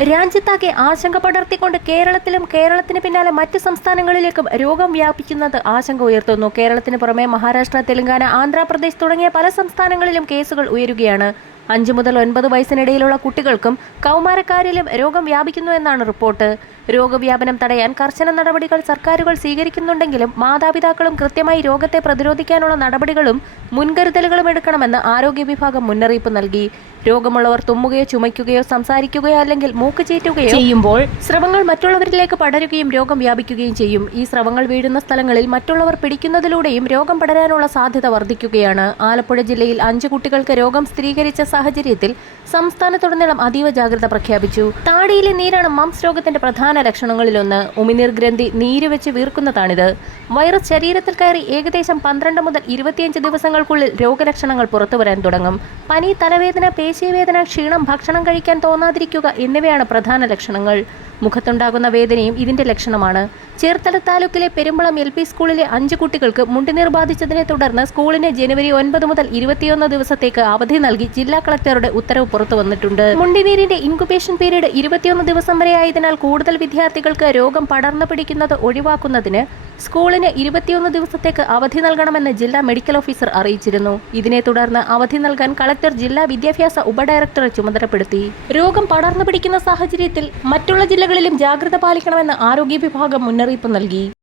രാജ്യത്താകെ ആശങ്ക പടർത്തിക്കൊണ്ട് കേരളത്തിന് പിന്നാലെ മറ്റ് സംസ്ഥാനങ്ങളിലേക്കും രോഗം വ്യാപിക്കുന്നത് ആശങ്ക ഉയർത്തുന്നു. കേരളത്തിന് പുറമെ മഹാരാഷ്ട്ര, തെലങ്കാന, ആന്ധ്രാപ്രദേശ് തുടങ്ങിയ പല സംസ്ഥാനങ്ങളിലും കേസുകൾ ഉയരുകയാണ്. 5 മുതൽ 9 വയസ്സിനിടയിലുള്ള കുട്ടികൾക്കും കൗമാരക്കാരിലും രോഗം വ്യാപിക്കുന്നുവെന്നാണ് റിപ്പോർട്ട്. രോഗവ്യാപനം തടയാൻ കർശന നടപടികൾ സർക്കാരുകൾ സ്വീകരിക്കുന്നുണ്ടെങ്കിലും മാതാപിതാക്കളും കൃത്യമായി രോഗത്തെ പ്രതിരോധിക്കാനുള്ള നടപടികളും മുൻകരുതലുകളും എടുക്കണമെന്ന് ആരോഗ്യ വിഭാഗം മുന്നറിയിപ്പ് നൽകി. രോഗമുള്ളവർ തുമ്മുകയോ ചുമയ്ക്കുകയോ സംസാരിക്കുകയോ അല്ലെങ്കിൽ മൂക്ക് ചീറ്റുകയോ ചെയ്യുമ്പോൾ സ്രവങ്ങൾ മറ്റുള്ളവരിലേക്ക് പടരുകയും രോഗം വ്യാപിക്കുകയും ചെയ്യും. ഈ സ്രവങ്ങൾ വീഴുന്ന സ്ഥലങ്ങളിൽ മറ്റുള്ളവർ പിടിക്കുന്നതിലൂടെയും രോഗം പടരാനുള്ള സാധ്യത വർദ്ധിക്കുകയാണ്. ആലപ്പുഴ ജില്ലയിൽ 5 കുട്ടികൾക്ക് രോഗം സ്ഥിരീകരിച്ച സാഹചര്യത്തിൽ സംസ്ഥാനത്തുടനീളം അതീവ ജാഗ്രത പ്രഖ്യാപിച്ചു. താടിയിലെ നീരാണ് മംസ് രോഗത്തിന്റെ പ്രധാന ലക്ഷണങ്ങളിലൊന്ന്. ഉമിനീർ ഗ്രന്ഥി നീര് വെച്ച് വീർക്കുന്നതാണിത്. വൈറസ് ശരീരത്തിൽ കയറി ഏകദേശം 12 മുതൽ 25 ദിവസങ്ങൾക്കുള്ളിൽ രോഗലക്ഷണങ്ങൾ പുറത്തുവരാൻ തുടങ്ങും. പനി, തലവേദന, പേശീവേദന, ക്ഷീണം, ഭക്ഷണം കഴിക്കാൻ തോന്നാതിരിക്കുക എന്നിവയാണ് പ്രധാന ലക്ഷണങ്ങൾ. മുഖത്തുണ്ടാകുന്ന വേദനയും ഇതിന്റെ ലക്ഷണമാണ്. ചേർത്തല താലൂക്കിലെ പെരുമ്പളം LP സ്കൂളിലെ 5 കുട്ടികൾക്ക് മുണ്ടിനീർ ബാധിച്ചതിനെ തുടർന്ന് സ്കൂളിന് ജനുവരി 9 മുതൽ 21 ദിവസത്തേക്ക് അവധി നൽകി ജില്ലാ കളക്ടറുടെ ഉത്തരവ് പുറത്തു വന്നിട്ടുണ്ട്. മുണ്ടിനീരിന്റെ ഇൻക്യുബേഷൻ പീരീഡ് 21 ദിവസം വരെ ആയതിനാൽ കൂടുതൽ വിദ്യാർത്ഥികൾക്ക് രോഗം പടർന്നു പിടിക്കുന്നത് ഒഴിവാക്കുന്നതിന് സ്കൂളിന് 21 ദിവസത്തേക്ക് അവധി നൽകണമെന്ന് ജില്ലാ മെഡിക്കൽ ഓഫീസർ അറിയിച്ചിരുന്നു. ഇതിനെ തുടർന്ന് അവധി നൽകാൻ കളക്ടർ ജില്ലാ വിദ്യാഭ്യാസ ഉപഡയറക്ടറെ ചുമതലപ്പെടുത്തി. രോഗം പടർന്നു പിടിക്കുന്ന സാഹചര്യത്തിൽ മറ്റുള്ള ജില്ലകളിലും ജാഗ്രത പാലിക്കണമെന്ന് ആരോഗ്യ വിഭാഗം മുന്നറിയിപ്പ് നൽകി.